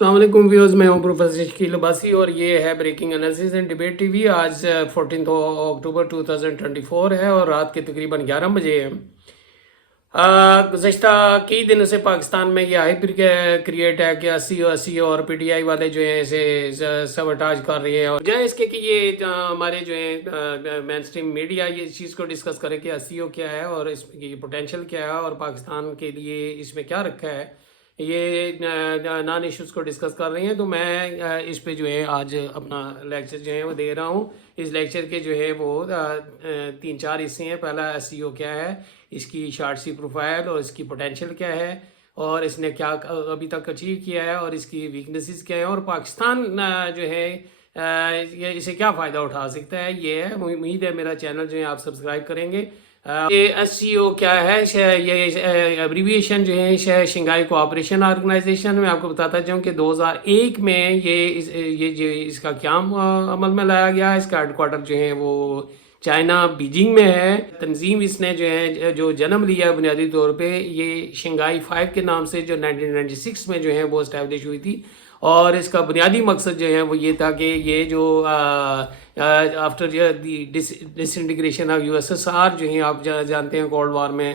السلام علیکم ویورز، میں ہوں پروفیسر شکیل عباسی اور یہ ہے breaking analysis and debate T V. آج 14 اکتوبر 2024 ہے اور رات کے تقریباً 11 بجے ہے۔ گزشتہ کئی دنوں سے پاکستان میں یہ ہائپ کریٹ ہے کہ 80 اور پی ٹی آئی والے جو ہیں اسے سبٹاج کر رہے ہیں، اور جائے اس کے کہ یہ ہمارے جو ہیں مین اسٹریم میڈیا یہ اس چیز کو ڈسکس کرے کہ 80 کیا ہے اور اس کی پوٹینشیل کیا ہے اور پاکستان کے لیے اس میں کیا رکھا ہے، یہ نان ایشوز کو ڈسکس کر رہے ہیں۔ تو میں اس پہ جو ہے آج اپنا لیکچر جو ہے وہ دے رہا ہوں۔ اس لیکچر کے جو ہے وہ 3-4 حصے ہیں۔ پہلا SEO کیا ہے، اس کی شارٹ سی پروفائل اور اس کی پوٹینشیل کیا ہے، اور اس نے کیا ابھی تک اچیو کیا ہے، اور اس کی ویکنیسز کیا ہیں، اور پاکستان جو ہے اسے کیا فائدہ اٹھا سکتا ہے۔ یہ ہے، امید ہے میرا چینل جو ہے آپ سبسکرائب کریں گے۔ یہ SEO کیا ہے، یہ ایبریویشن جو ہے شنگھائی کوآپریشن آرگنائزیشن۔ میں آپ کو بتاتا چاہوں کہ 2001 میں یہ اس کا قیام عمل میں لایا گیا۔ اس کا ہیڈ کوارٹر جو ہے وہ چائنا بیجنگ میں ہے۔ تنظیم اس نے جو جنم لیا بنیادی طور پہ یہ شنگھائی 5 کے نام سے، جو 1996 میں جو ہے وہ اسٹیبلش ہوئی تھی، اور اس کا بنیادی مقصد جو ہے وہ یہ تھا کہ یہ جو after the disintegration of USSR جو ہیں، آپ جانتے ہیں کولڈ وار میں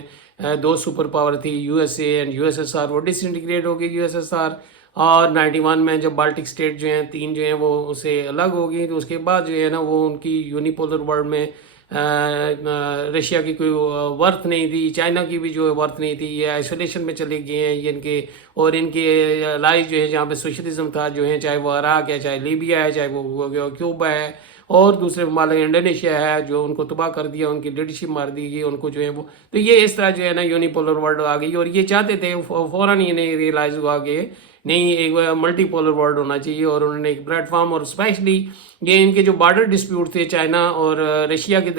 2 سپر پاور تھی، USA اینڈ USSR، وہ ڈس انٹیگریٹ ہو گئی USSR، اور 91 میں جب بالٹک اسٹیٹ جو ہیں 3 جو ہیں وہ اسے الگ ہو گئی، تو اس کے بعد جو ہے نا وہ ان کی یونیپولر ورلڈ میں رشیا کی کوئی ورتھ نہیں تھی، چائنا کی بھی جو ورتھ نہیں تھی، یہ آئسولیشن میں چلے گئے ہیں ان کے الائز جو ہے جہاں پہ سوشلزم تھا جو ہے، چاہے وہ عراق ہے، چاہے لیبیا ہے، چاہے وہ کیوبا ہے، اور دوسرے ممالک انڈونیشیا ہے، جو ان کو تباہ کر دیا، ان کی لیڈرشپ مار دی گئی ان کو جو ہے وہ۔ تو یہ اس طرح جو ہے نا یونیپولر ورلڈ آ گئی، اور یہ چاہتے تھے فوراً یہ نہیں ریئلائز ہوا کہ نہیں، ایک ملٹی پولر ورلڈ ہونا چاہیے، اور انہوں نے ایک پلیٹ فارم، اور اسپیشلی یہ ان کے جو بارڈر ڈسپیوٹ تھے چائنا اور رشیا کے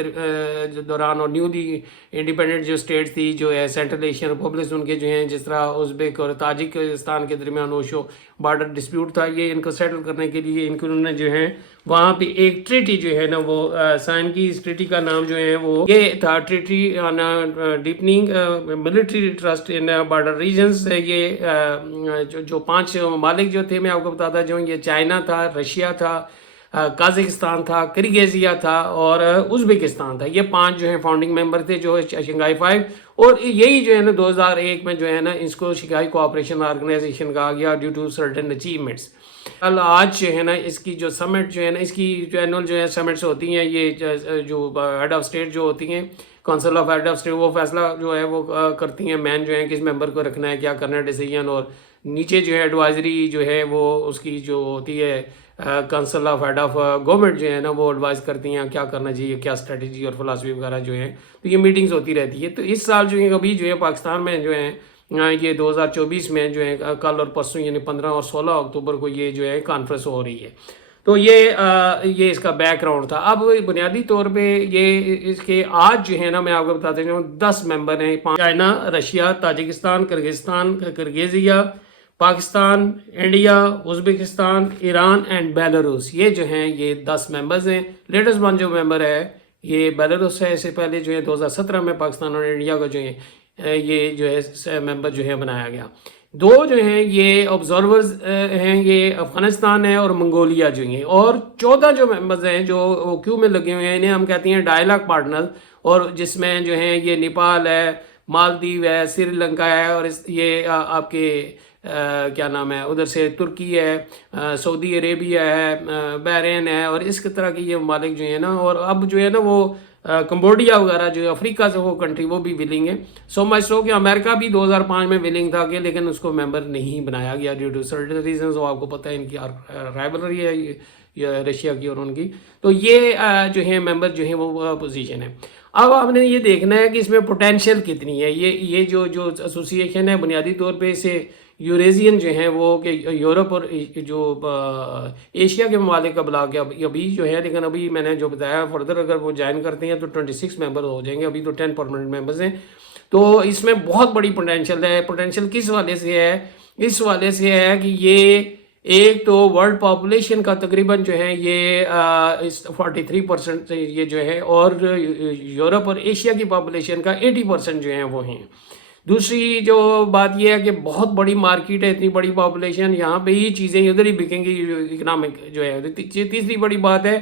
دوران، اور نیولی انڈیپینڈنٹ جو اسٹیٹ تھی جو ہے سینٹرل ایشین ریپبلکس ان کے جو ہیں، جس طرح ازبیک اور تاجکستان کے درمیان اوشو بارڈر ڈسپیوٹ تھا، یہ ان کو سیٹل کرنے کے لیے انہوں نے جو ہے وہاں پہ ایک ٹریٹی جو ہے نا وہ سائن کی۔ اس ٹریٹی کا نام جو ہے وہ یہ تھا treaty on deepening military trust in border regions. یہ جو 5 ممالک جو تھے، میں آپ کو بتاتا جاؤں، یہ چائنا تھا، رشیا تھا، قازقستان تھا، کرگیزیا تھا، اور ازبکستان تھا۔ یہ 5 جو ہیں فاؤنڈنگ ممبر تھے جو شنگھائی 5، اور یہی جو ہے نا 2001 میں جو ہے نا اس کو شنگھائی کوآپریشن آرگنائزیشن کہا گیا ڈیو ٹو سرٹن اچیومنٹس۔ آج جو ہے نا اس کی جو سمٹ جو ہے نا، اس کی جو اینول جو ہے سمٹس ہوتی ہیں، یہ جو ہیڈ آف اسٹیٹ جو ہوتی ہیں، council of head of state, وہ فیصلہ جو ہے وہ کرتی ہیں مین جو ہے کس ممبر کو رکھنا ہے، کیا کرنا ہے ڈیسیجن، اور نیچے جو ہے ایڈوائزری جو ہے وہ اس کی جو ہوتی ہے council of head of government جو ہے نا وہ ایڈوائز کرتی ہیں کیا کرنا چاہیے، کیا اسٹریٹجی اور فلاسفی وغیرہ جو ہے، تو یہ میٹنگز ہوتی رہتی ہے۔ تو اس سال جو ہے ابھی جو ہے پاکستان میں جو ہے یہ 2024 میں جو ہے کل اور پرسوں یعنی 15 اور 16 اکتوبر کو یہ جو ہے کانفرنس ہو رہی ہے۔ تو یہ اس کا بیک گراؤنڈ تھا۔ اب بنیادی طور پہ یہ اس کے آج جو ہے نا میں آپ کو بتاتے ہوں 10 ممبر ہیں، China, Russia, Tajikistan, Kirghizia, Pakistan, India, Uzbekistan, Iran and Belarus. یہ جو ہیں یہ 10 ممبرز ہیں۔ لیٹسٹ ون جو ممبر ہے یہ بیلاروس ہے۔ اس سے پہلے جو ہے 2017 میں پاکستان اور انڈیا کا جو ہے یہ جو ہے ممبر جو ہے بنایا گیا۔ 2 جو ہیں یہ آبزرورز ہیں، یہ افغانستان ہے اور منگولیا جو ہیں، اور 14 جو ممبرز ہیں جو کیو میں لگے ہوئے ہیں، انہیں ہم کہتے ہیں ڈائلاگ پارٹنر، اور جس میں جو ہیں یہ نیپال ہے، مالدیو ہے، سری لنکا ہے، اور یہ آپ کے کیا نام ہے ادھر سے ترکی ہے، سعودی عربیہ ہے، بحرین ہے، اور اس طرح کی یہ ممالک جو ہیں نا، اور اب جو ہے نا وہ کمبوڈیا وغیرہ جو افریقہ سے وہ کنٹری وہ بھی ولنگ ہے۔ سو مچ سو کہ امریکہ بھی 2005 میں ولنگ تھا کہ، لیکن اس کو ممبر نہیں بنایا گیا ڈیو ٹو سرٹن ریزنز۔ وہ آپ کو پتہ ہے ان کی رائبلری ہے یہ رشیا کی اور ان کی۔ تو یہ جو ہے ممبر جو ہیں وہ پوزیشن ہے۔ اب آپ نے یہ دیکھنا ہے کہ اس میں پوٹینشیل کتنی ہے۔ یہ جو ایسوسی ایشن ہے بنیادی طور پہ اسے یوریزین جو ہیں وہ کہ یورپ اور جو ایشیا کے ممالک کا بلاک ہے ابھی جو ہے، لیکن ابھی میں نے جو بتایا فردر اگر وہ جوائن کرتے ہیں تو 26 ممبر ہو جائیں گے، ابھی تو 10 پرماننٹ ممبرز ہیں۔ تو اس میں بہت بڑی پوٹینشیل ہے۔ پوٹینشیل کس والے سے ہے؟ اس والے سے ہے کہ یہ ایک تو ورلڈ پاپولیشن کا تقریباً جو ہے یہ 43% یہ جو ہے، اور یورپ اور ایشیا کی پاپولیشن کا 80% جو ہیں وہ ہیں۔ دوسری جو بات یہ ہے کہ بہت بڑی مارکیٹ ہے، اتنی بڑی پاپولیشن، یہاں پہ ہی چیزیں ادھر ہی بکیں گی، اکنامک جو ہے۔ تیسری بڑی بات ہے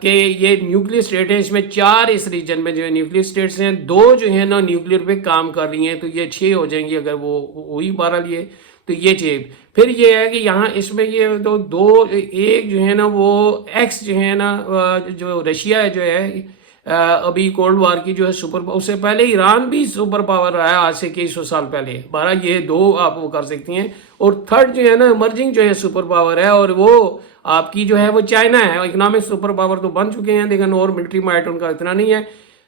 کہ یہ نیوکلیر اسٹیٹ ہیں، اس میں 4 اس ریجن میں جو ہے نیوکلیر اسٹیٹس ہیں، 2 جو ہیں نا نیوکلیر پہ کام کر رہی ہیں، تو یہ 6 ہو جائیں گی اگر وہ وہی 12 لیے تو یہ 6۔ پھر یہ ہے کہ یہاں اس میں یہ تو 2 ایک جو ہے نا وہ ایکس جو ہے نا جو رشیا ہے جو ہے ابھی کولڈ وار کی جو ہے سپر، اس سے پہلے ایران بھی سپر پاور رہا ہے آج سے 2100 سال پہلے، 12 یہ 2 آپ وہ کر سکتی ہیں۔ اور تھرڈ جو ہے نا ایمرجنگ جو ہے سپر پاور ہے، اور وہ آپ کی جو ہے وہ چائنا ہے۔ اکنامک سپر پاور تو بن چکے ہیں لیکن اور ملٹری مائٹ ان کا اتنا نہیں ہے۔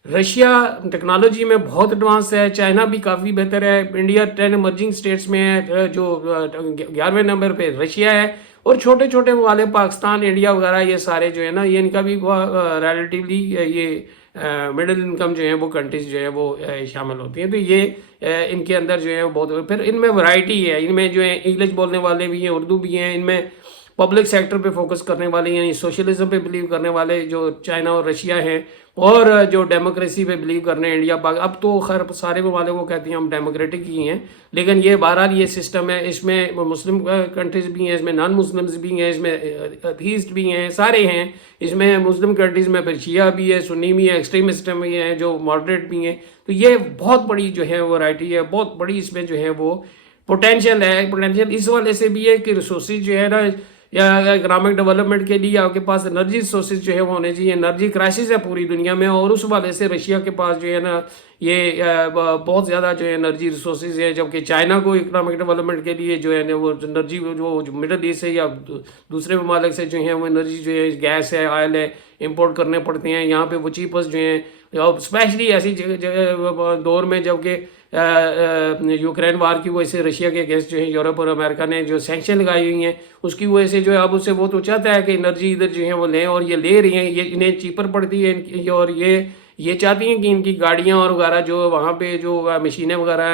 رشیا ٹیکنالوجی میں بہت ایڈوانس ہے، چائنا بھی کافی بہتر ہے، انڈیا 10 ایمرجنگ اسٹیٹس میں ہے، جو 11ویں نمبر پہ رشیا ہے، اور چھوٹے چھوٹے والے پاکستان، انڈیا وغیرہ یہ سارے جو ہے نا یہ ان کا بھی ریلیٹیولی یہ مڈل انکم جو ہے وہ کنٹریز جو ہے وہ شامل ہوتی ہیں۔ تو یہ ان کے اندر جو ہے وہ بہت، پھر ان میں ورائٹی ہے، ان میں جو ہے انگلش بولنے والے بھی ہیں، اردو بھی ہیں، ان میں پبلک سیکٹر پہ فوکس کرنے والے یعنی سوشلزم پہ بلیو کرنے والے جو چائنا اور رشیا ہیں، اور جو ڈیموکریسی پہ بلیو کرنے ہیں انڈیا پاک۔ اب تو خیر سارے ممالک وہ کہتے ہیں ہم ڈیموکریٹک ہی ہیں، لیکن یہ بہرحال یہ سسٹم ہے، اس میں مسلم کنٹریز بھی ہیں، اس میں نان مسلمز بھی ہیں، اس میں ایتھیسٹ بھی ہیں، سارے ہیں اس میں۔ مسلم کنٹریز میں پھر شیعہ بھی ہے، سنی بھی ہے، ایکسٹریمسٹ بھی ہیں، جو ماڈریٹ بھی ہیں۔ تو یہ بہت بڑی جو ہے ورائٹی ہے، بہت بڑی اس میں جو ہے وہ پوٹینشیل ہے۔ پوٹینشیل اس والے سے بھی ہے کہ ریسورسز جو ہے نا، یا اکنامک ڈیولپمنٹ کے لیے آپ کے پاس انرجی ریسورسز جو ہے وہ ہونے چاہیے۔ انرجی کرائسس ہے پوری دنیا میں، اور اس والے سے رشیا کے پاس جو ہے نا یہ بہت زیادہ جو ہے انرجی ریسورسز ہے، جبکہ چائنا کو اکنامک ڈیولپمنٹ کے لیے جو ہے نا وہ انرجی جو مڈل ایسٹ ہے یا دوسرے ممالک سے جو ہیں وہ انرجی جو ہے گیس ہے، آئل ہے، امپورٹ کرنے پڑتے ہیں۔ یہاں پہ وہ چیپس جو ہیں، اسپیشلی ایسی دور میں جبکہ یوکرین وار کی وجہ سے رشیا کے اگینسٹ جو ہے یورپ اور امریکہ نے جو سینکشن لگائی ہوئی ہیں، اس کی وجہ سے جو ہے اب اس سے وہ تو چاہتا ہے کہ انرجی ادھر جو ہے وہ لیں، اور یہ لے رہی ہیں، یہ انہیں چیپر پڑتی ہے، اور یہ چاہتی ہیں کہ ان کی گاڑیاں اور وغیرہ جو وہاں پہ جو مشینیں وغیرہ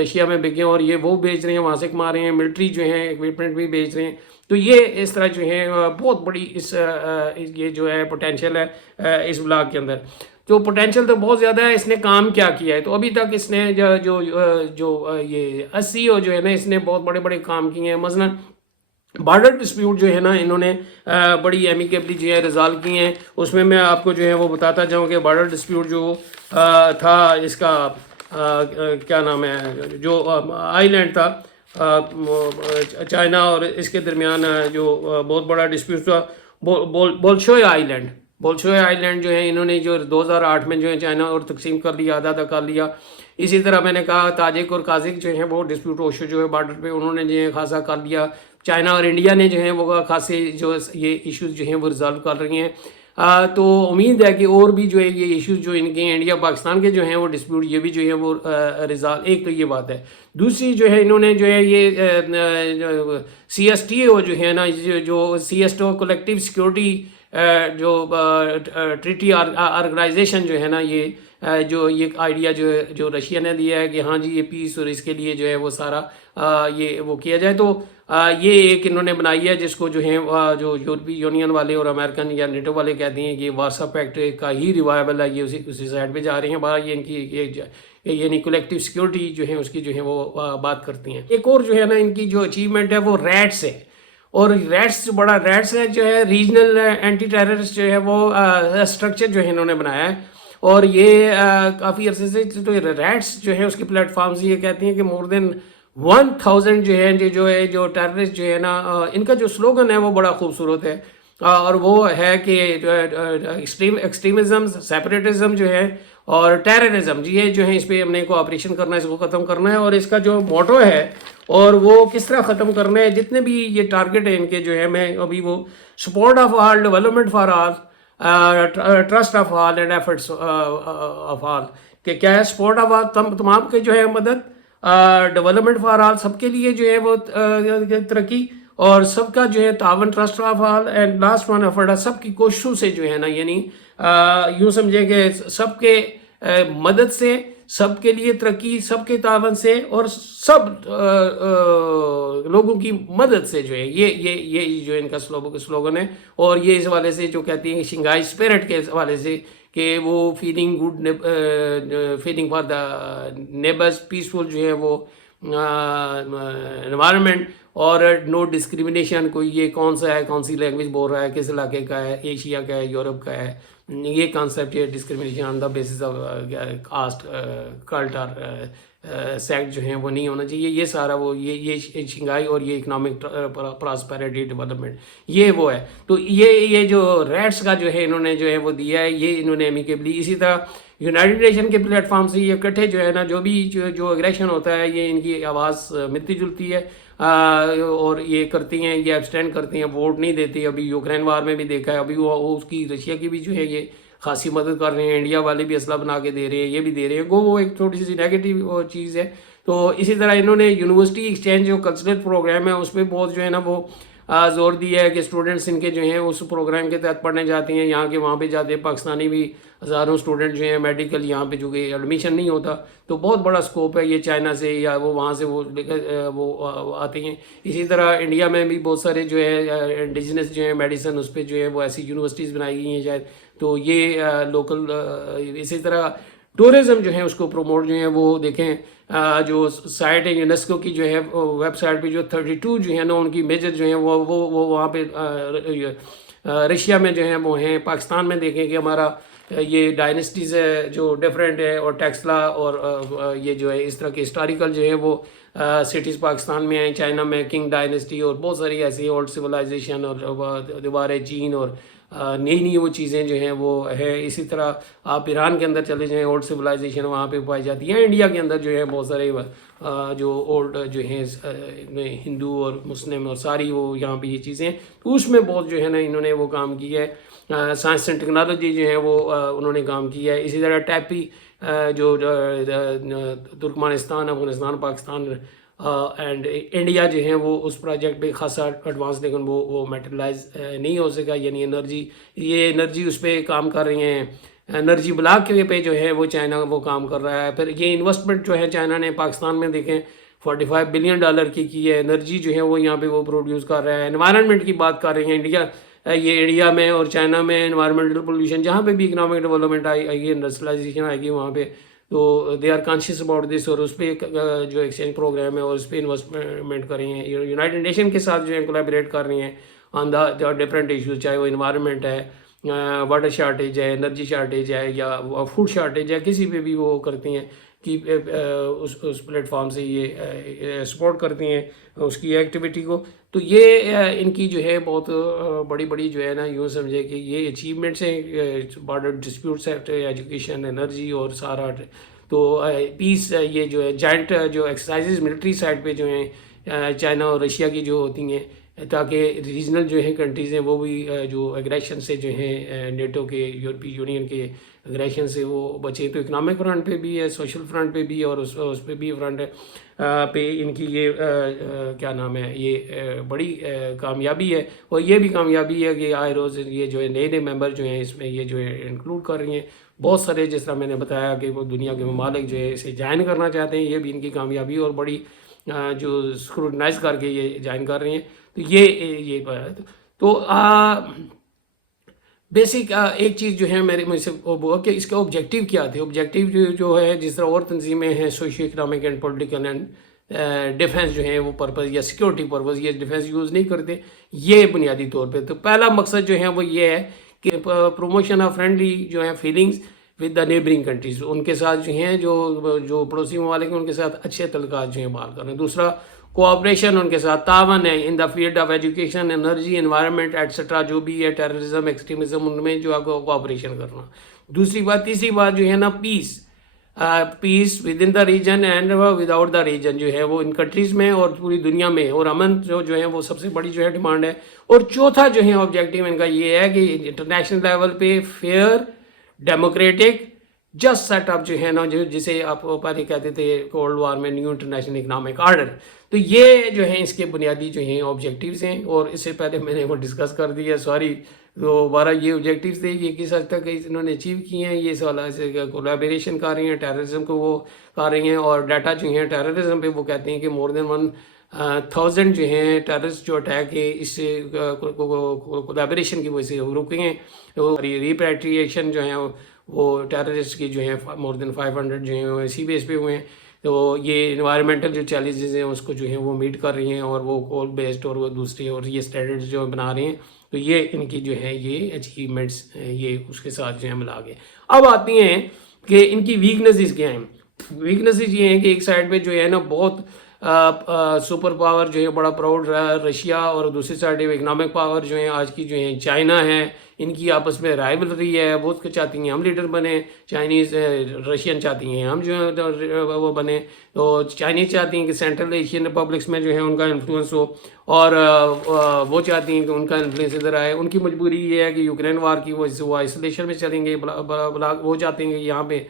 رشیا میں بکیں، اور یہ وہ بیچ رہے ہیں، وہاں سے کما رہے ہیں، ملٹری جو ہیں ایکوپمنٹ بھی بیچ رہے ہیں۔ تو یہ اس طرح جو ہے بہت بڑی یہ جو ہے پوٹینشیل ہے اس بلاک کے اندر۔ جو پوٹینشیل تو بہت زیادہ ہے۔ اس نے کام کیا کیا ہے تو ابھی تک اس نے جو یہ 80 جو ہے نا اس نے بہت بڑے بڑے کام کیے ہیں۔ مثلا بارڈر ڈسپیوٹ جو ہے نا انہوں نے بڑی ایمیکیبلی جو ہے ریزالو کی ہیں۔ اس میں آپ کو جو ہے وہ بتاتا جاؤں کہ بارڈر ڈسپیوٹ جو تھا اس کا کیا نام ہے، جو آئی لینڈ تھا چائنا اور اس کے درمیان، جو بہت بڑا ڈسپیوٹ تھا بولشوئے آئی لینڈ۔ بولشوئے آئی لینڈ جو ہے انہوں نے جو 2008 میں جو ہے چائنا اور تقسیم کر لیا، آدھا آدھا کر لیا۔ اسی طرح میں نے کہا تاجک اور قازق جو ہیں وہ ڈسپیوٹ اوشو جو ہے بارڈر پہ انہوں نے جو ہے خاصا کر لیا۔ چائنا اور انڈیا نے جو ہے وہ خاصے جو یہ ایشوز جو ہیں وہ ریزالو کر رہی ہیں۔ تو امید ہے کہ اور بھی جو ہے یہ ایشوز جو ان کے انڈیا پاکستان کے جو ہیں وہ ڈسپیوٹ یہ بھی جو ہے وہ ریزالو، ایک تو یہ بات ہے۔ دوسری جو ہے انہوں نے جو ہے یہ CSTO جو ہے نا، جو CSTO کولیکٹیو سیکورٹی جو ٹریٹی آرگنائزیشن جو ہے نا، یہ جو یہ آئیڈیا جو رشیا نے دیا ہے کہ ہاں جی یہ پیس اور اس کے لیے جو ہے وہ سارا یہ وہ کیا جائے، تو یہ ایک انہوں نے بنائی ہے جس کو جو ہے جو یورپی یونین والے اور امریکن یا نیٹو والے کہتے ہیں کہ وارسا پیکٹ کا ہی ریوائول ہے، یہ اسی سائڈ پہ جا رہے ہیں۔ باہر یہ ان کی یعنی کولیکٹیو سیکورٹی جو ہے اس کی جو ہے وہ بات کرتی ہیں۔ ایک اور جو ہے نا ان کی جو اچیومنٹ ہے وہ ریٹس ہے، اور ریٹس جو بڑا ریٹس ہے جو ہے ریجنل اینٹی ٹیررسٹ جو ہے وہ اسٹرکچر جو ہے انہوں نے بنایا ہے، اور یہ کافی عرصے سے تو ریٹس جو ہے اس کے پلیٹ فارمز یہ کہتے ہیں کہ مور دین 1000 جو ہے جو ٹیررسٹ جو ہے نا، ان کا جو سلوگن ہے وہ بڑا خوبصورت ہے، اور وہ ہے کہ ایکسٹریمزم، سیپریٹزم جو ہے اور ٹیررزم، یہ جو ہے اس پہ ہم نے کو آپریشن کرنا ہے، اس کو ختم کرنا ہے، اور اس کا جو موٹو ہے اور وہ کس طرح ختم کرنا ہے، جتنے بھی یہ ٹارگٹ ہیں ان کے جو ہے، میں ابھی وہ support of all, development for all, trust of all and efforts of all, کہ کیا ہے سپورٹ آف آل تمام کے جو ہے مدد، ڈیولپمنٹ فار آل سب کے لیے جو ہے وہ ترقی، اور سب کا جو ہے تعاون، trust of all, and last one effort, سب کی کوششوں سے جو ہے نا، یعنی یوں سمجھے کہ سب کے مدد سے، سب کے لیے ترقی، سب کے تعاون سے، اور سب لوگوں کی مدد سے جو ہے یہ جو ان کا سلوگن ہے۔ اور یہ اس حوالے سے جو کہتی ہیں شنگھائی اسپرٹ کے حوالے سے کہ وہ feeling good, feeling for the neighbours, peaceful جو ہے وہ انوائرمنٹ، اور نو ڈسکریمنیشن، کوئی یہ کون سا ہے، کون سی لینگویج بول رہا ہے، کس علاقے کا ہے، ایشیا کا ہے، یورپ کا ہے، یہ کانسیپٹ، یہ discrimination on the basis of cost, cult اور سیکٹ جو ہیں وہ نہیں ہونا چاہیے. یہ سارا وہ یہ شنگھائی اور یہ اکنامک پراسپیرٹی ڈیولپمنٹ یہ وہ ہے. تو یہ جو ریٹس کا جو ہے انہوں نے جو ہے وہ دیا ہے، یہ انہوں نے امیکیبلی. اسی طرح یونائٹڈ نیشن کے پلیٹ فارم سے یہ اکٹھے جو ہے نا، جو بھی جو اگریشن ہوتا ہے، یہ ان کی آواز ملتی جلتی ہے، اور یہ کرتی ہیں، یہ ایبسٹینڈ کرتی ہیں، ووٹ نہیں دیتی. ابھی یوکرین وار میں بھی دیکھا ہے، ابھی وہ اس کی رشیا کی بھی جو ہے یہ خاصی مدد کر رہے ہیں، انڈیا والے بھی اسلحہ بنا کے دے رہے ہیں، یہ بھی دے رہے ہیں. وہ ایک چھوٹی سی نیگیٹو چیز ہے. تو اسی طرح انہوں نے یونیورسٹی ایکسچینج جو کلچرل پروگرام ہے اس پہ بہت جو ہے نا وہ زور دیا ہے کہ اسٹوڈنٹس ان کے جو ہیں اس پروگرام کے تحت پڑھنے جاتے ہیں، یہاں کے وہاں پہ جاتے ہیں. پاکستانی بھی ہزاروں اسٹوڈنٹ جو ہیں میڈیکل یہاں پہ جو کہ ایڈمیشن نہیں ہوتا، تو بہت بڑا اسکوپ ہے. یہ چائنا سے یا وہ وہاں سے وہ آتے ہیں. اسی طرح انڈیا میں بھی بہت سارے جو ہے انڈیجنس جو ہے میڈیسن، اس پہ جو ہے وہ ایسی یونیورسٹیز بنائی گئی ہیں شاید. تو یہ لوکل. اسی طرح ٹورزم جو ہے اس کو پروموٹ جو ہے وہ دیکھیں، جو سائٹ ہے یونیسکو کی جو ہے ویب سائٹ پہ جو 32 جو ہے نا ان کی میجر جو ہیں وہ وہاں پہ رشیا میں جو ہیں وہ ہیں. پاکستان میں دیکھیں کہ ہمارا یہ ڈائنسٹیز ہے جو ڈیفرنٹ ہے، اور ٹیکسلا اور یہ جو ہے اس طرح کے ہسٹوریکل جو ہیں وہ سٹیز پاکستان میں ہیں. چائنا میں کنگ ڈائنسٹی اور بہت ساری ایسی اولڈ سویلائزیشن اور دیوار چین اور نئی وہ چیزیں جو ہیں وہ ہیں. اسی طرح آپ ایران کے اندر چلے جائیں، اولڈ سویلائزیشن وہاں پہ پائی جاتی ہے. انڈیا کے اندر جو ہے بہت سارے جو اولڈ جو ہیں ہندو اور مسلم اور ساری وہ یہاں پہ یہ چیزیں، تو اس میں بہت جو ہے نا انہوں نے وہ کام کیا ہے. سائنس اینڈ ٹیکنالوجی جو ہے وہ انہوں نے کام کیا ہے. اسی طرح ٹیپی جو Turkmenistan, Afghanistan, Pakistan and India جو ہیں وہ اس پروجیکٹ پہ خاصا ایڈوانس، لیکن وہ میٹرلائز نہیں ہو سکا. یعنی انرجی اس پہ کام کر رہی ہیں. انرجی بلاک کے پہ جو ہے وہ چائنا وہ کام کر رہا ہے. پھر یہ انویسٹمنٹ جو ہے چائنا نے پاکستان میں دیکھیں $45 بلین کی ہے. انرجی جو ہے وہ یہاں پہ وہ پروڈیوس کر رہا ہے. انوائرمنٹ کی بات کر رہے ہیں انڈیا میں اور چائنا میں انوائرمنٹل پولوشن جہاں پہ بھی اکنامک ڈیولپمنٹ آئے گی، انڈسٹریلائزیشن آئے گی وہاں پہ، تو they are conscious about this, اور اس پہ جو ایکسچینج پروگرام ہے اور اس پہ انویسٹمنٹ کر رہی ہیں. یونائٹڈ نیشن کے ساتھ جو ہے کولیبریٹ کر رہی ہیں آن دا ڈفرینٹ ایشوز، چاہے وہ انوائرمنٹ ہے، واٹر شارٹیج ہے، انرجی شارٹیج ہے، یا فوڈ شارٹیج ہے، کسی پہ بھی وہ کرتی ہیں کہ اس پلیٹ فارم سے یہ سپورٹ کرتی ہیں اس کی ایکٹیویٹی کو. تو یہ ان کی جو ہے بہت بڑی جو ہے نا یوں سمجھے کہ یہ اچیومنٹس ہیں. Border disputes act, education, energy اور سارا. تو پیس یہ جو ہے جائنٹ جو ایکسرسائزز ملٹری سائڈ پہ جو ہیں چائنا اور رشیا کی جو ہوتی ہیں، تاکہ ریجنل جو ہیں کنٹریز ہیں وہ بھی جو اگریشن سے جو ہیں نیٹو کے، یورپی یونین کے اگریشن سے وہ بچیں. تو اکنامک فرنٹ پہ بھی ہے، سوشل فرنٹ پہ بھی، اور اس پہ بھی فرنٹ پہ ان کی یہ کیا نام ہے، یہ بڑی کامیابی ہے. اور یہ بھی کامیابی ہے کہ آئے روز یہ جو ہے نئے ممبر جو ہیں اس میں یہ جو ہے انکلوڈ کر رہی ہیں. بہت سارے جس طرح میں نے بتایا کہ وہ دنیا کے ممالک جو ہے اسے جوائن کرنا چاہتے ہیں. یہ بھی ان کی کامیابی اور بڑی جو اسکروٹنائز کر کے یہ جوائن کر رہی ہیں. تو یہ تو بیسک ایک چیز جو ہے مجھ سے کہ اس کے آبجیکٹیو کیا تھے. آبجیکٹیو جو ہے جس طرح اور تنظیمیں ہیں socio economic and political and defence جو ہیں وہ پرپز یا سیکورٹی پرپز یہ ڈیفنس یوز نہیں کرتے. یہ بنیادی طور پہ تو پہلا مقصد جو ہے وہ یہ ہے کہ پروموشن آف فرینڈلی جو ہیں feelings with the neighbouring countries, ان کے ساتھ جو ہیں جو پڑوسی ممالک ہیں ان کے ساتھ اچھے تعلقات جو ہیں بحال کریں. دوسرا کوآپریشن، ان کے ساتھ تعاون ہے in the field of education, energy, environment etcetera جو بھی ہے، ٹیررزم، ایکسٹریمزم، ان میں جو ہے کوآپریشن کرنا. دوسری بات، تیسری بات جو ہے نا peace within the region and without the region جو ہے وہ ان کنٹریز میں اور پوری دنیا میں، اور امن جو ہے وہ سب سے بڑی جو ہے ڈیمانڈ ہے. اور چوتھا جو ہے آبجیکٹیو ان کا یہ ہے کہ انٹرنیشنل لیول پہ fair, democratic, just set up جو ہے نا جسے آپ پہلے کہتے تھے کولڈ وار میں نیو انٹرنیشنل اکنامک آرڈر. تو یہ جو ہیں اس کے بنیادی جو ہیں آبجیکٹیوز ہیں، اور اس سے پہلے میں نے وہ ڈسکس کر دیا، سوری. تو 12 یہ آبجیکٹیوز تھے، یہ کس حد تک انہوں نے اچیو کیے ہیں. یہ سوال سے کولیبریشن کر رہی ہیں، ٹیررزم کو وہ کر رہی ہیں، اور ڈیٹا جو ہیں ٹیررزم پہ وہ کہتے ہیں کہ مور دین 1000 جو ہیں ٹیررسٹ جو اٹیک ہے اس سے کولیبریشن کی وجہ سے رکے ہیں. ریپیٹریشن جو ہیں وہ ٹیررسٹ کی جو ہیں مور دین 500 جو ہیں اسی بیس پہ ہوئے ہیں. تو یہ انوائرمنٹل جو چیلنجز ہیں اس کو جو ہیں وہ میٹ کر رہی ہیں, اور وہ کول بیسڈ اور وہ دوسری اور یہ اسٹینڈرڈز جو بنا رہے ہیں. تو یہ ان کی جو ہے یہ اچیومنٹس یہ اس کے ساتھ جو ہے ملا کے. اب آتی ہیں کہ ان کی ویکنیسز کیا ہیں. ویکنیسز یہ ہیں کہ ایک سائڈ پہ جو ہے نا بہت سپر پاور جو ہے بڑا پراؤڈ رشیا, اور دوسری سائڈ اکنامک پاور جو ہیں آج کی جو ہیں چائنا ہے. ان کی آپس میں رائولری ہے, بہت چاہتی ہیں ہم لیڈر بنے, چائنیز رشین چاہتی ہیں ہم جو ہے وہ بنے. تو چائنیز چاہتی ہیں کہ سینٹرل ایشین ریپبلکس میں جو ہے ان کا انفلوئنس ہو, اور وہ چاہتی ہیں کہ ان کا انفلوئنس ادھر آئے. ان کی مجبوری یہ ہے کہ یوکرین وار کی وجہ سے وہ آئسولیشن میں چلیں گے, وہ چاہتے ہیں کہ یہاں پہ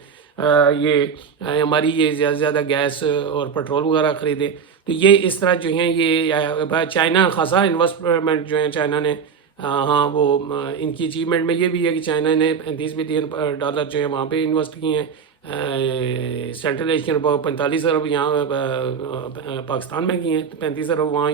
یہ ہماری یہ زیادہ سے زیادہ گیس اور پیٹرول وغیرہ خریدیں. تو یہ اس طرح جو ہیں یہ چائنا خاصا انویسٹمنٹ جو ہیں چائنا نے, ہاں وہ ان کی اچیومنٹ میں یہ بھی ہے کہ چائنا نے $35 بلین جو ہے وہاں پہ انویسٹ کیے ہیں. سینٹرل ایشین 45 ارب یہاں پاکستان میں کیے ہیں, 35 ارب وہاں.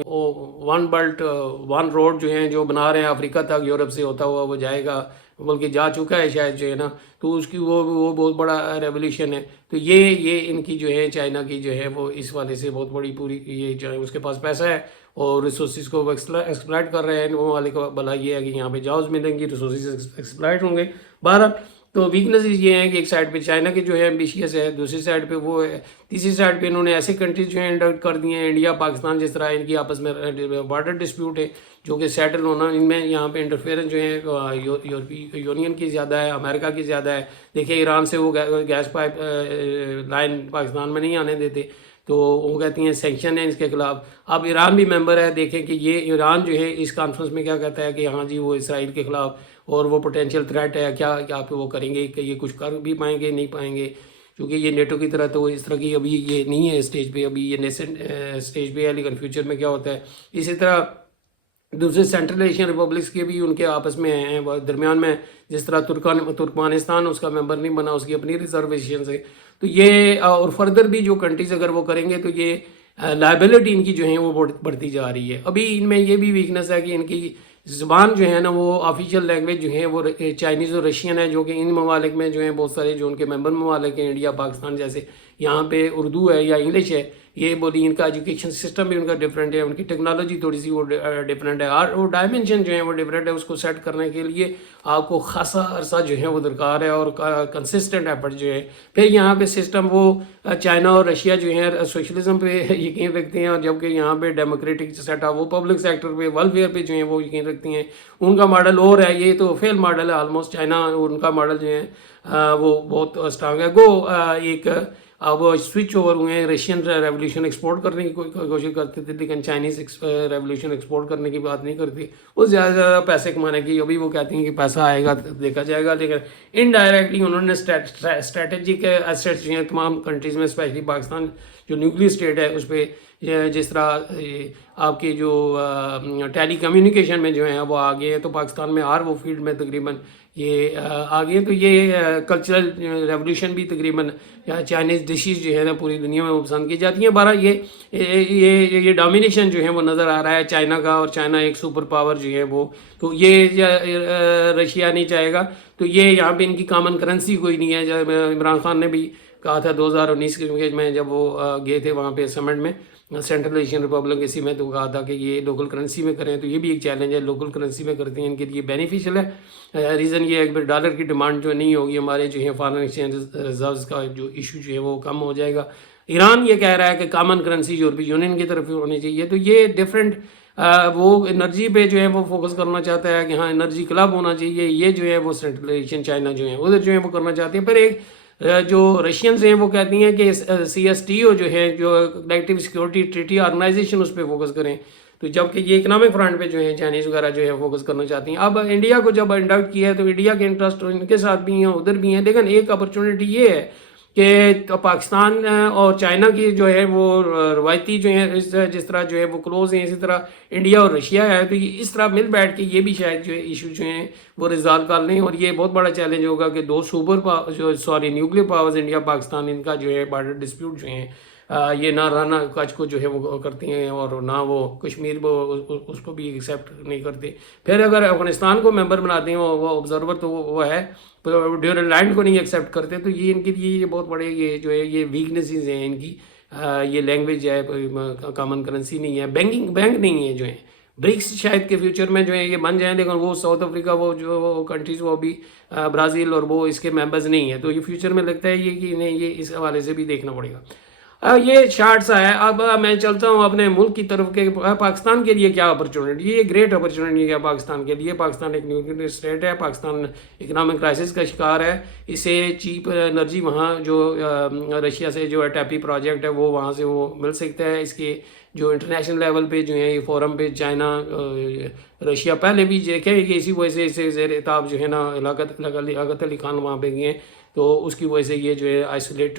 ون بیلٹ ون روڈ جو ہیں جو بنا رہے ہیں افریقہ تک یورپ سے ہوتا ہوا وہ جائے گا, بلکہ جا چکا ہے شاید جو ہے نا. تو اس کی وہ بہت بڑا ریولیوشن ہے. تو یہ ان کی جو ہے چائنا کی جو ہے وہ اس والے سے بہت بڑی پوری یہ جو ہے اس کے پاس پیسہ ہے اور ریسورسز کو وہ ایکسپلائٹ کر رہے ہیں. وہ والے کا بھلا یہ ہے کہ یہاں پہ جابز ملیں گی, ریسورسز ایکسپلائٹ ہوں گے. بہرحال تو ویکنیسز یہ ہیں کہ ایک سائڈ پہ چائنا کی جو ہے ایمبیشیس ہے, دوسری سائڈ پہ وہ ہے, تیسری سائڈ پہ انہوں نے ایسے کنٹریز جو ہیں انڈکٹ کر دی ہیں, انڈیا پاکستان جس طرح ان کی آپس میں بارڈر ڈسپیوٹ ہے جو کہ سیٹل ہونا, ان میں یہاں پہ انٹرفیئرنس جو ہے یورپی یونین کی زیادہ ہے, امریکہ کی زیادہ ہے. دیکھیں ایران سے وہ گیس پائپ لائن پاکستان میں نہیں آنے دیتے, تو وہ کہتی ہیں سینکشن ہے اس کے خلاف. اب ایران بھی ممبر ہے, دیکھیں کہ یہ ایران جو ہے اس کانفرنس میں کیا کہتا ہے کہ ہاں جی وہ اسرائیل کے خلاف اور وہ پوٹینشیل تھریٹ ہے, کیا پہ وہ کریں گے کہ یہ کچھ کر بھی پائیں گے نہیں پائیں گے, کیونکہ یہ نیٹو کی طرح تو اس طرح کی ابھی یہ نہیں ہے اسٹیج پہ, ابھی یہ نیسنٹ اسٹیج پہ ہے, لیکن فیوچر میں کیا ہوتا ہے. اسی طرح دوسرے سینٹرل ایشین ریپبلکس کے بھی ان کے آپس میں ہیں درمیان میں, جس طرح ترکمانستان اس کا ممبر نہیں بنا, اس کی اپنی ریزرویشنز ہے. تو یہ اور فردر بھی جو کنٹریز اگر وہ کریں گے تو یہ لائبلٹی ان کی جو ہیں وہ بڑھتی جا رہی ہے. ابھی ان میں یہ بھی ویکنیس ہے کہ ان کی زبان جو ہے نا وہ آفیشیل لینگویج جو ہیں وہ چائنیز اور رشین ہے, جو کہ ان ممالک میں جو ہیں بہت سارے جو ان کے ممبر ممالک ہیں انڈیا پاکستان جیسے, یہاں پہ اردو ہے یا انگلش ہے. یہ بولی ان کا ایجوکیشن سسٹم بھی ان کا ڈفرینٹ ہے, ان کی ٹیکنالوجی تھوڑی سی وہ ڈفرینٹ ہے, اور وہ ڈائمنشن جو ہیں وہ ڈفرینٹ ہے. اس کو سیٹ کرنے کے لیے آپ کو خاصا عرصہ جو ہے وہ درکار ہے اور کنسسٹنٹ ایفرٹ جو ہے. پھر یہاں پہ سسٹم وہ چائنا اور رشیا جو ہیں سوشلزم پہ یقین رکھتے ہیں, اور جبکہ یہاں پہ ڈیموکریٹک سیٹ اپ وہ پبلک سیکٹر پہ ویلفیئر پہ جو ہیں وہ یقین رکھتی ہیں. ان کا ماڈل اور ہے, یہ تو فیل ماڈل ہے آلموسٹ. چائنا ان کا ماڈل جو ہے وہ بہت اسٹرانگ ہے. ایک اب سوئچ اوور ہوئے ہیں, رشین ریولیوشن ایکسپورٹ کرنے کی کوشش کرتے تھے, لیکن چائنیز ریولیوشن ایکسپورٹ کرنے کی بات نہیں کرتی, وہ زیادہ سے زیادہ پیسے کمانے کی. ابھی وہ کہتی ہیں کہ پیسہ آئے گا دیکھا جائے گا, لیکن انڈائریکٹلی انہوں نے اسٹریٹجک ایسیٹس جو ہیں تمام کنٹریز میں, اسپیشلی پاکستان جو نیوکلیئر اسٹیٹ ہے اس پہ, جس طرح آپ کے جو ٹیلی کمیونیکیشن میں جو ہیں وہ آگے ہیں, تو پاکستان میں وہ فیلڈ میں تقریباً یہ آگے ہیں. تو یہ کلچرل ریولیوشن بھی تقریباً چائنیز ڈشز جو ہے نا پوری دنیا میں وہ پسند کی جاتی ہیں. بہرحال یہ ڈومینیشن جو ہے وہ نظر آ رہا ہے چائنا کا, اور چائنا ایک سپر پاور جو ہے وہ, تو یہ رشیا نہیں چاہے گا. تو یہ یہاں پہ ان کی کامن کرنسی کوئی نہیں ہے. جب عمران خان نے بھی کہا تھا 2019 میں جب وہ گئے تھے وہاں پہ سمٹ میں سینٹرل ایشین ریپبلک اسی میں, تو کہا تھا کہ یہ لوکل کرنسی میں کریں. تو یہ بھی ایک چیلنج ہے, لوکل کرنسی میں کرتے ہیں ان کے لیے بینیفیشل ہے. ریزن یہ ہے کہ ڈالر کی ڈیمانڈ جو نہیں ہوگی, ہمارے جو ہے فارن ایکسچینج ریزروز کا جو ایشو جو ہے وہ کم ہو جائے گا. ایران یہ کہہ رہا ہے کہ کامن کرنسی یورپی یونین کی طرف ہونی چاہیے. تو یہ ڈفرینٹ وہ انرجی پہ جو ہے وہ فوکس کرنا چاہتا ہے کہ ہاں انرجی کلب ہونا چاہیے. یہ جو ہے وہ سینٹرل ایشین چائنا جو ہے ادھر جو ہے وہ کرنا چاہتے ہیں. پھر ایک جو رشینز ہیں وہ کہتی ہیں کہ CSTO جو ہے جو کلیکٹیو سیکورٹی ٹریٹی آرگنائزیشن اس پہ فوکس کریں. تو جبکہ یہ اکنامک فرنٹ پہ جو ہے چائنیز وغیرہ جو ہے فوکس کرنا چاہتی ہیں. اب انڈیا کو جب انڈکٹ کیا ہے تو انڈیا کے انٹرسٹ ان کے ساتھ بھی ہیں ادھر بھی ہیں, لیکن ایک اپرچونٹی یہ ہے کہ پاکستان اور چائنا کی جو ہے وہ روایتی جو ہیں جس طرح جو ہے وہ کلوز ہیں, اسی طرح انڈیا اور رشیا ہے. تو یہ اس طرح مل بیٹھ کے یہ بھی شاید جو ہے ایشو جو ہیں وہ ریزالو کر لیں, اور یہ بہت بڑا چیلنج ہوگا کہ دو نیوکلیر پاورز انڈیا پاکستان, ان کا جو ہے بارڈر ڈسپیوٹ جو ہیں یہ نہ رانا کچھ کو جو ہے وہ کرتی ہیں اور نہ وہ کشمیر وہ اس کو بھی ایکسیپٹ نہیں کرتے. پھر اگر افغانستان کو ممبر بناتے ہیں وہ آبزرور تو وہ ہے ڈیورل لینڈ کو نہیں ایکسیپٹ کرتے. تو یہ ان کے لیے یہ بہت بڑے یہ جو ہے یہ ویکنیسز ہیں ان کی. یہ لینگویج ہے, کامن کرنسی نہیں ہے, بینک نہیں ہے جو ہے. برکس شاید کے فیوچر میں جو ہے یہ بن جائیں, لیکن وہ ساؤتھ افریقہ وہ جو کنٹریز وہ بھی برازیل اور وہ اس کے ممبرز نہیں ہیں. تو یہ فیوچر میں لگتا ہے یہ کہ انہیں یہ اس حوالے سے بھی دیکھنا پڑے گا. یہ شارٹس ہے. اب میں چلتا ہوں اپنے ملک کی طرف کہ پاکستان کے لیے کیا اپرچونٹی. یہ گریٹ اپرچونٹی ہے پاکستان کے لیے. پاکستان ایک نیوکلیئر اسٹیٹ ہے. پاکستان اکنامک کرائسس کا شکار ہے. اسے چیپ انرجی وہاں جو رشیا سے جو ٹیپی پروجیکٹ ہے وہ وہاں سے وہ مل سکتا ہے. اس کے جو انٹرنیشنل لیول پہ جو ہے یہ فورم پہ چائنا رشیا پہلے بھی دیکھیں کہ اسی وجہ سے اسے زیر اتاب جو ہے نا لیاقت علی خان وہاں پہ گئے ہیں. تو اس کی وجہ سے یہ جو ہے آئسولیٹ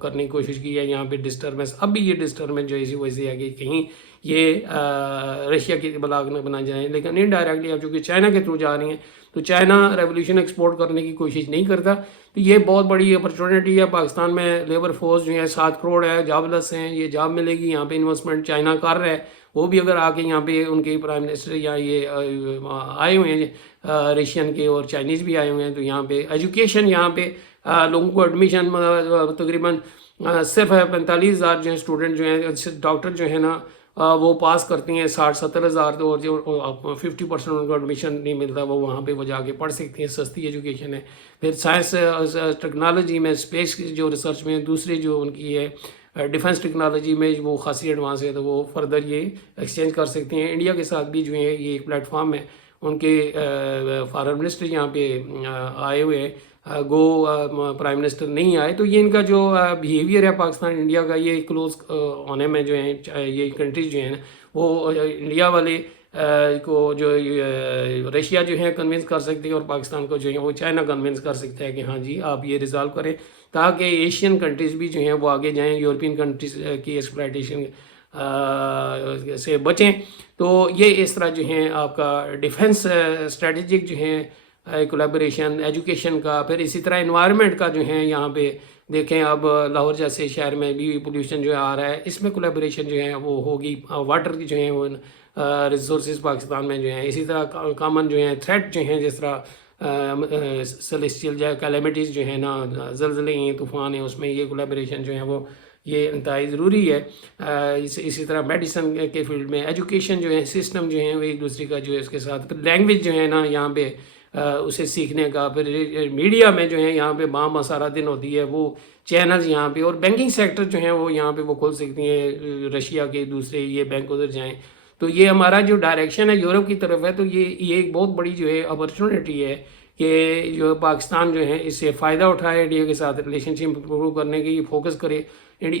کرنے کی کوشش کی ہے. یہاں پہ ڈسٹربنس اب بھی یہ ڈسٹربنس جو ہے اسی وجہ سے ہے کہ کہیں یہ رشیا کی بلاک نہ بنا جائیں. لیکن انڈائریکٹلی اب چونکہ چائنا کے تھرو جا رہی ہیں تو چائنا ریولیوشن ایکسپورٹ کرنے کی کوشش نہیں کرتا. تو یہ بہت بڑی اپرچونیٹی ہے. پاکستان میں لیبر فورس جو ہے 7 کروڑ ہے, جاب لیس ہیں, یہ جاب ملے گی. یہاں پہ انویسٹمنٹ چائنا کر رہا ہے. وہ بھی اگر آ کے یہاں پہ ان کے پرائم منسٹر یا یہ آئے ہوئے ہیں رشین کے اور چائنیز بھی آئے ہوئے ہیں, تو یہاں پہ ایجوکیشن یہاں پہ لوگوں کو ایڈمیشن تقریباً صرف 45,000 جو ہیں اسٹوڈنٹ جو ہیں ڈاکٹر جو ہیں نا وہ پاس کرتی ہیں. 60-70 ہزار تو اور جو 50% ان کو ایڈمیشن نہیں ملتا وہ وہاں پہ وہ جا کے پڑھ سکتی ہیں. سستی ایجوکیشن ہے. پھر سائنس ٹیکنالوجی میں اسپیس جو ریسرچ میں دوسرے جو ان کی ہے ڈیفنس ٹیکنالوجی میں وہ خاصی ایڈوانس ہے, تو وہ فردر یہ ایکسچینج کر سکتے ہیں. انڈیا کے ساتھ بھی جو ہے یہ ایک پلیٹ فارم ہے. ان کے فارن منسٹر یہاں پہ آئے ہوئے ہیں, گو پرائم منسٹر نہیں آئے. تو یہ ان کا جو بیہیویئر ہے پاکستان انڈیا کا یہ کلوز ہونے میں جو ہیں یہ کنٹریز جو ہیں وہ انڈیا والے کو جو رشیا جو ہے کنونس کر سکتی ہے اور پاکستان کو جو ہے وہ چائنا کنونس کر سکتا ہے کہ ہاں جی آپ یہ ریزالو کریں, تاکہ ایشین کنٹریز بھی جو ہیں وہ آگے جائیں, یورپین کنٹریز کی ایکسپلائٹیشن سے بچیں. تو یہ اس طرح جو ہیں آپ کا ڈیفنس اسٹریٹجک جو ہیں کولیبریشن ایجوکیشن کا. پھر اسی طرح انوائرمنٹ کا جو ہے یہاں پہ دیکھیں اب لاہور جیسے شہر میں بھی پولیوشن جو ہے آ رہا ہے, اس میں کولیبریشن جو ہے وہ ہوگی. واٹر کی جو ہیں وہ ریسورسز پاکستان میں جو ہیں. اسی طرح کامن جو ہیں تھریٹ جو ہیں جس طرح سیلیسٹیل جو ہے کیلیمٹیز جو ہیں نا زلزلے ہیں طوفان ہیں, اس میں یہ کولیبریشن جو ہے وہ یہ انتہائی ضروری ہے. اسی طرح میڈیسن کے فیلڈ میں ایجوکیشن جو ہے سسٹم جو ہیں وہ ایک دوسرے کا جو ہے اس کے ساتھ. پھر لینگویج جو ہے نا یہاں پہ اسے سیکھنے کا. پھر میڈیا میں جو ہے یہاں پہ سارا دن ہوتی ہے وہ چینلز یہاں پہ. اور بینکنگ سیکٹر جو ہیں وہ یہاں پہ وہ کھول سکتی ہیں رشیا کے دوسرے یہ بینک ادھر جائیں. تو یہ ہمارا جو ڈائریکشن ہے یورپ کی طرف ہے. تو یہ ایک بہت بڑی جو ہے اپرچونیٹی ہے کہ جو پاکستان جو ہے اس سے فائدہ اٹھائے, انڈیا کے ساتھ ریلیشن شپ امپروو کرنے کی فوکس کرے.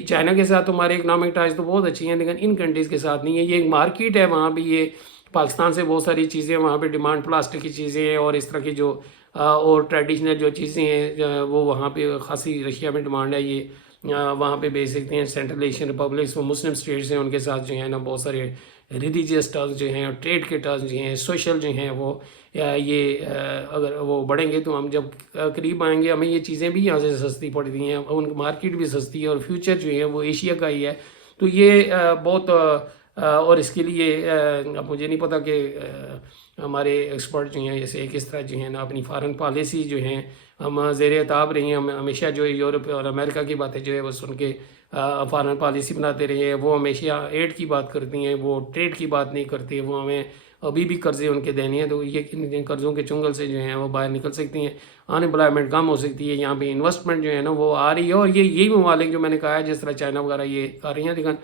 چائنا کے ساتھ ہمارے اکنامک ٹائز تو بہت اچھی ہیں لیکن ان کنٹریز کے ساتھ نہیں ہے. یہ ایک مارکیٹ ہے, وہاں بھی یہ پاکستان سے بہت ساری چیزیں وہاں پہ ڈیمانڈ پلاسٹک کی چیزیں ہیں اور اس طرح کی جو اور ٹریڈیشنل جو چیزیں ہیں وہ وہاں پہ خاصی رشیا میں ڈیمانڈ ہے. یہ وہاں پہ بیچ سکتے ہیں. سینٹرل ایشین ریپبلکس وہ مسلم اسٹیٹس ہیں, ان کے ساتھ جو ہے نا بہت سارے ریلیجیس ٹرمز جو ہیں, ٹریڈ کے ٹرمز جو ہیں, سوشل جو ہیں وہ یہ اگر وہ بڑھیں گے تو ہم جب قریب آئیں گے ہمیں یہ چیزیں بھی یہاں سے سستی پڑتی ہیں. ان کی مارکیٹ بھی سستی ہے اور فیوچر جو ہے وہ ایشیا کا ہی ہے. تو یہ بہت اور اس کے لیے اب مجھے نہیں پتا کہ ہمارے ایکسپرٹ جو ہیں جیسے کس طرح جو ہیں نا اپنی فارن پالیسی جو ہیں ہم زیر اتاب رہی ہیں. ہم ہمیشہ جو ہے یورپ اور امریکہ کی باتیں جو ہے وہ سن کے فارن پالیسی بناتے رہے ہیں. وہ ہمیشہ ایڈ کی بات کرتی ہیں, وہ ٹریڈ کی بات نہیں کرتی. وہ ہمیں ابھی بھی قرضے ان کے دینے ہیں تو یہ ان قرضوں کے چنگل سے جو ہیں وہ باہر نکل سکتی ہیں. ان امپلائمنٹ کم ہو سکتی ہے. یہاں پہ انویسٹمنٹ جو ہے نا وہ آ رہی ہے. اور یہی ممالک جو میں نے کہا ہے جس طرح چائنا وغیرہ یہ کر رہی ہیں. لیکن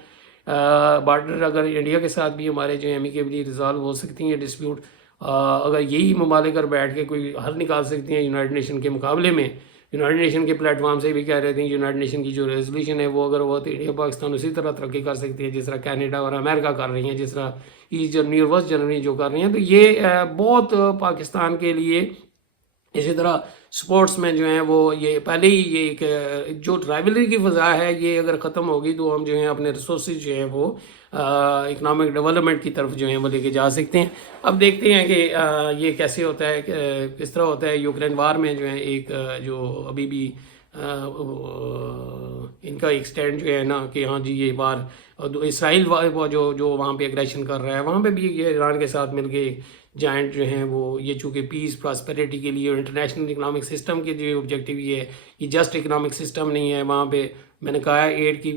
بارڈر اگر انڈیا کے ساتھ بھی ہمارے جو امیکیبلی ریزالو ہو سکتی ہیں ڈسپیوٹ, اگر یہی ممالک اگر بیٹھ کے کوئی حل نکال سکتی ہیں یونائٹڈ نیشن کے مقابلے میں. یونائٹڈ نیشن کے پلیٹ فارم سے بھی کہہ رہے تھے یونائٹڈ نیشن کی جو ریزولوشن ہے وہ اگر وہ تو انڈیا پاکستان اسی طرح ترقی کر سکتی ہے جس طرح کینیڈا اور امریکہ کر رہی ہیں, جس طرح ایسٹ جرمنی اور ویسٹ جرمنی جو کر رہی ہیں. تو یہ بہت پاکستان کے لیے. اسی طرح سپورٹس میں جو ہیں وہ یہ پہلے ہی یہ ایک جو رائیولری کی فضا ہے یہ اگر ختم ہوگی تو ہم جو ہیں اپنے ریسورسز جو ہیں وہ اکنامک ڈیولپمنٹ کی طرف جو ہیں وہ لے کے جا سکتے ہیں. اب دیکھتے ہیں کہ یہ کیسے ہوتا ہے, کس طرح ہوتا ہے. یوکرین وار میں جو ہے ایک جو ابھی بھی ان کا ایکسٹینڈ جو ہے نا کہ ہاں جی یہ بار اسرائیل وہ جو وہاں پہ اگریشن کر رہا ہے وہاں پہ بھی یہ ایران کے ساتھ مل کے جائنٹ جو ہیں وہ یہ چونکہ پیس پراسپیرٹی کے لیے انٹرنیشنل اکنامک سسٹم کے جو آبجیکٹیو یہ ہے یہ جسٹ اکنامک سسٹم نہیں ہے. وہاں پہ میں نے کہا ہے ایڈ کی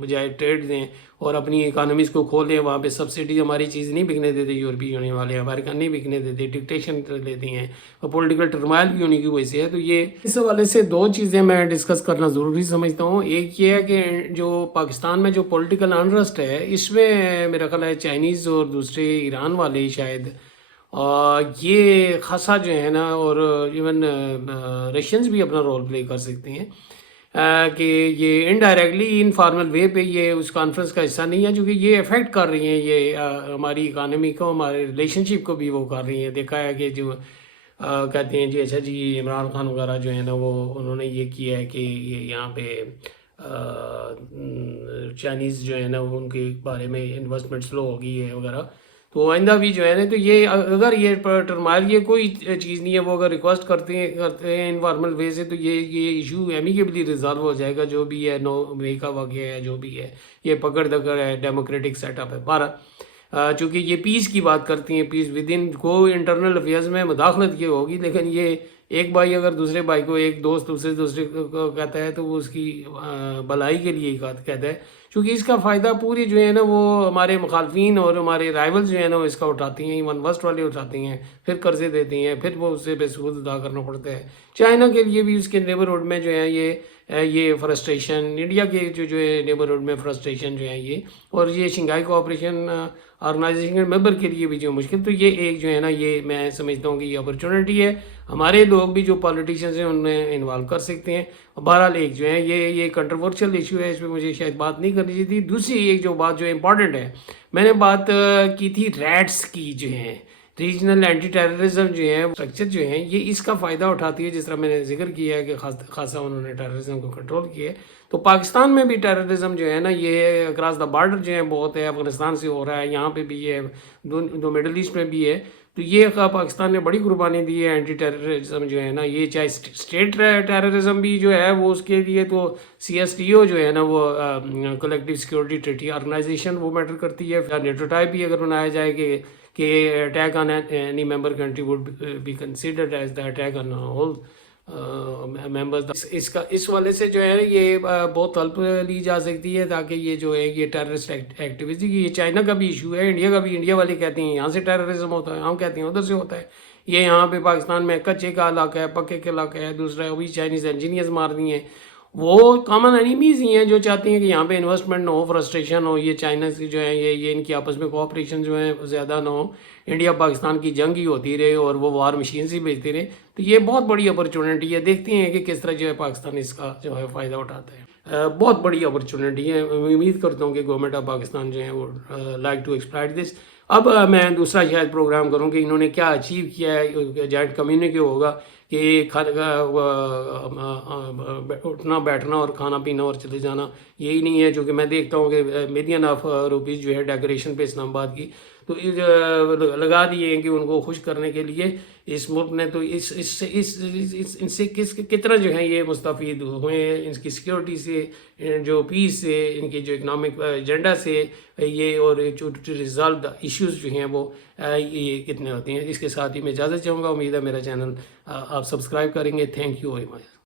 بجائے ٹریڈ دیں اور اپنی اکانومیز کو کھولیں. وہاں پہ سبسڈی ہماری چیز نہیں بکنے دیتے یورپی یونین والے, امریکہ نہیں بکنے دیتے, ڈکٹیشن لیتے ہیں اور پولیٹیکل ٹرمائل بھی ہونے کی وجہ سے ہے. تو یہ اس حوالے سے دو چیزیں میں ڈسکس کرنا ضروری سمجھتا ہوں. ایک یہ ہے کہ جو پاکستان میں جو پولیٹیکل انرسٹ ہے اس میں میرا خیال ہے چائنیز اور دوسرے ایران والے شاید یہ خاصا جو ہے نا, اور ایون رشینز بھی اپنا رول پلے کر سکتے ہیں کہ یہ انڈائریکٹلی انفارمل وے پہ یہ اس کانفرنس کا حصہ نہیں ہے, چونکہ یہ افیکٹ کر رہی ہیں یہ ہماری اکانومی کو, ہمارے ریلیشن شپ کو بھی وہ کر رہی ہیں. دیکھا ہے کہ جو کہتے ہیں جی اچھا جی عمران خان وغیرہ جو ہے نا وہ انہوں نے یہ کیا ہے کہ یہ یہاں پہ چائنیز جو ہے نا ان کے بارے میں انویسٹمنٹ سلو ہو گئی ہے وغیرہ. تو آئندہ بھی جو ہے نا تو یہ اگر یہ ٹرمائل یہ کوئی چیز نہیں ہے, وہ اگر ریکویسٹ کرتے ہیں انفارمل وے سے تو یہ ایشو ایمیکیبلی ریزالو ہو جائے گا. جو بھی ہے 9 مئی کا واقعہ ہے جو بھی ہے یہ پکڑ دکڑ ہے, ڈیموکریٹک سیٹ اپ ہے. چونکہ یہ پیس کی بات کرتی ہیں, پیس ود ان کو انٹرنل افیئرز میں مداخلت کی ہوگی, لیکن یہ ایک بھائی اگر دوسرے بھائی کو, ایک دوست دوسرے کو کہتا ہے تو وہ اس کی بھلائی کے لیے ہی کہتا ہے, چونکہ اس کا فائدہ پوری جو ہے نا وہ ہمارے مخالفین اور ہمارے رائیولز جو ہیں نا وہ اس کا اٹھاتی ہیں, ایون وسٹ والے اٹھاتے ہیں, پھر قرضے دیتے ہیں, پھر وہ اس سے بے سود ادا کرنا پڑتا ہے. چائنا کے لیے بھی اس کے نیبرہڈ میں جو ہے یہ فرسٹریشن, انڈیا کے جو ہے نیبرہڈ میں فرسٹریشن جو ہے یہ, اور یہ شنگھائی کوآپریشن آرگنائزیشن کے ممبر کے لیے بھی جو مشکل. تو یہ ایک جو ہے نا یہ میں سمجھتا ہوں کہ یہ اپرچونٹی ہے, ہمارے لوگ بھی جو پالیٹیشینز ہیں ان میں انوالو کر سکتے ہیں. بہرحال ایک جو ہے یہ کنٹروورشل ایشو ہے, اس پہ مجھے شاید بات نہیں کرنی چاہیے تھی. دوسری ایک جو بات جو امپورٹنٹ ہے, میں نے بات کی تھی ریٹس کی, جو ہیں ریجنل اینٹی ٹیررزم جو ہیں اسٹرکچر جو ہیں یہ اس کا فائدہ اٹھاتی ہے. جس طرح میں نے ذکر کیا ہے کہ خاصا انہوں نے ٹیررزم کو کنٹرول کیا ہے, تو پاکستان میں بھی ٹیررزم جو ہے نا یہ اکراس دا بارڈر جو ہے بہت ہے, افغانستان سے ہو رہا ہے, یہاں پہ بھی ہے, دو مڈل ایسٹ میں بھی ہے. تو یہ پاکستان نے بڑی قربانی دی ہے اینٹی ٹیررزم جو ہے نا, یہ چاہے اسٹیٹ ٹیررزم بھی جو ہے وہ اس کے لیے تو CSTO جو ہے نا وہ کلیکٹیو سیکورٹی ٹریٹی آرگنائزیشن وہ میٹر کرتی ہے. نیٹو ٹائپ بھی اگر بنایا جائے کہ attack on any member country would be considered as the attack on whole members. اس والے سے جو ہے یہ بہت ہیلپ لی جا سکتی ہے تاکہ یہ جو ہے یہ ٹیررسٹ ایکٹیویٹی کی, یہ چائنا کا بھی ایشو ہے, انڈیا کا بھی. انڈیا والے کہتے ہیں یہاں سے ٹیررزم ہوتا ہے, ہم کہتے ہیں ادھر سے ہوتا ہے. یہ یہاں پہ پاکستان میں کچے کا علاقہ ہے, پکے کا علاقہ ہے. دوسرا ابھی چائنیز انجینئرز مار دی ہیں, وہ کامن اینیمیز ہی ہیں جو چاہتے ہیں کہ یہاں پہ انویسٹمنٹ نہ ہو, فرسٹریشن ہو. یہ چائنا سے جو ہے یہ ان کی آپس میں کوآپریشن جو ہے زیادہ نہ ہو, انڈیا پاکستان کی جنگ ہی ہوتی رہے اور وہ وار مشینز ہی بھیجتے رہے. تو یہ بہت بڑی اپرچونٹی ہے, دیکھتے ہیں کہ کس طرح جو ہے پاکستان اس کا جو ہے فائدہ اٹھاتا ہے. بہت بڑی اپرچونٹی ہے. امید کرتا ہوں کہ گورنمنٹ آف پاکستان جو ہے وہ لائک ٹو ایکسپلائٹ دس. اب میں دوسرا شاید پروگرام کروں کہ انہوں نے کیا اچیو کیا ہے. جوائنٹ کمیونکے ہوگا کہ اٹھنا بیٹھنا اور کھانا پینا اور چلے جانا یہی نہیں ہے, جو کہ میں دیکھتا ہوں کہ ملین آف روپیز جو ہے ڈیکوریشن پہ اسلام آباد کی تو لگا دیے ہیں کہ ان کو خوش کرنے کے لیے اس ملک نے. تو ان سے کتنا جو ہے یہ مستفید ہوئے ہیں, ان کی سیکیورٹی سے, جو پیس سے, ان کی جو اکنامک ایجنڈا سے یہ, اور جو ریزالو ایشوز جو ہیں وہ یہ کتنے ہوتے ہیں. اس کے ساتھ ہی میں اجازت چاہوں گا. امید ہے میرا چینل آپ سبسکرائب کریں گے. Thank you very much.